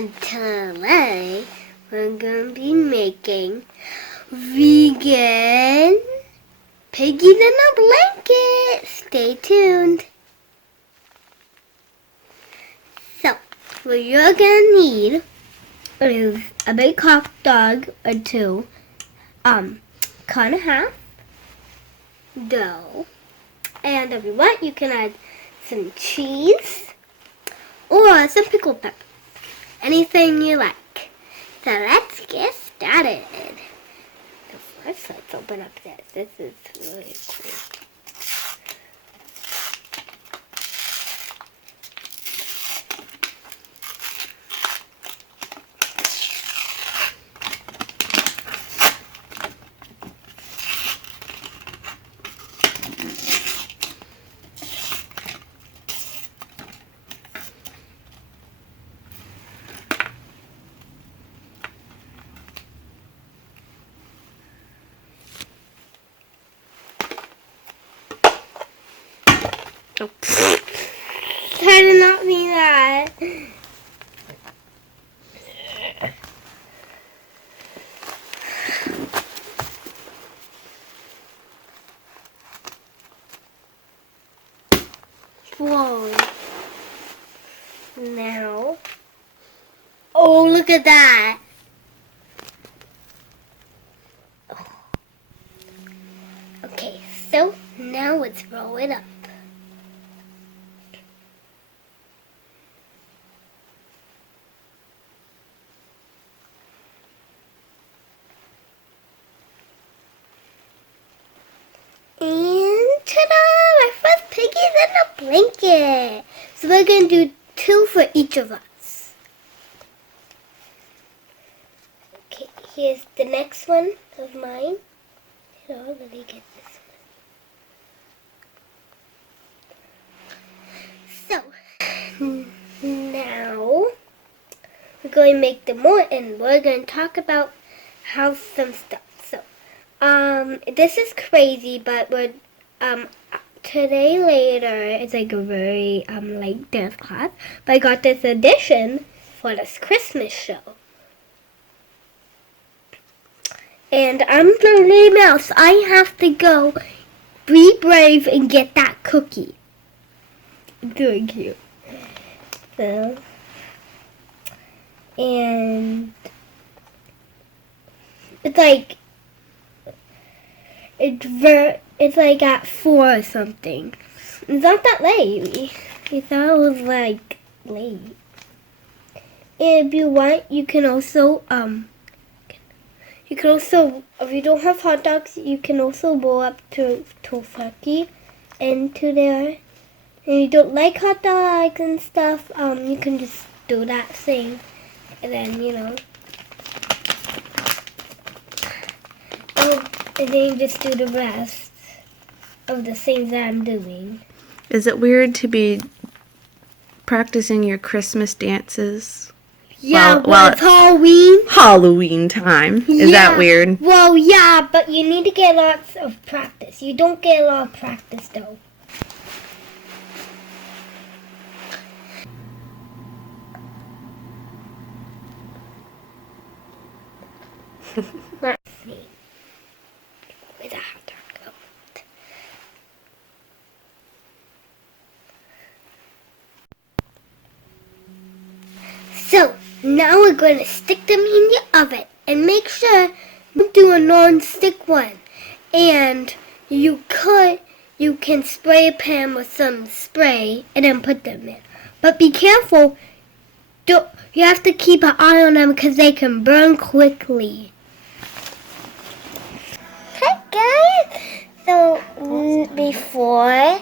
And today we're going to be making vegan piggies in a blanket. Stay tuned. So, what you're going to need is a big hot dog or two, cut in half, dough, and if you want, you can add some cheese or some pickled peppers. Anything you like. So let's get started. So first, let's open up this. This is really cool. Try to not be that. Whoa. Now. Oh, look at that. Okay, so now let's roll it up. And ta-da! My first piggies in a blanket. So we're going to do 2 for each of us. Okay, here's the next one of mine. So let me get this one. So, now we're going to make them more, and we're going to talk about how some stuff. So, this is crazy, but we're, today later, it's like a very, like dance class, but I got this audition for this Christmas show. And I'm the Minnie Mouse. I have to go be brave and get that cookie. It's really cute. So, and it's like, it's like at 4 or something. It's not that late. We thought it was like late. And if you want, you can also if you don't have hot dogs, you can also roll up to turkey into there. And you don't like hot dogs and stuff, you can just do that thing, and then and then you just do the rest of the things that I'm doing. Is it weird to be practicing your Christmas dances? Yeah, well, it's Halloween. Halloween time. Is that weird? Well, yeah, but you need to get lots of practice. You don't get a lot of practice, though. Let's see. Where's the hot dog go? So, now we're going to stick them in the oven and make sure you do a non-stick one. And you can spray a pan with some spray and then put them in. But be careful. You have to keep an eye on them because they can burn quickly. Hi guys! So before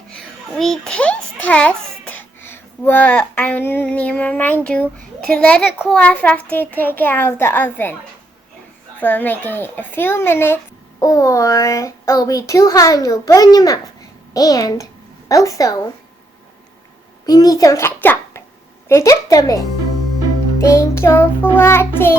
we taste test, well, I need to remind you to let it cool off after you take it out of the oven for making it a few minutes, or it'll be too hot and you'll burn your mouth. And also, we need some ketchup to dip them in. Thank you for watching.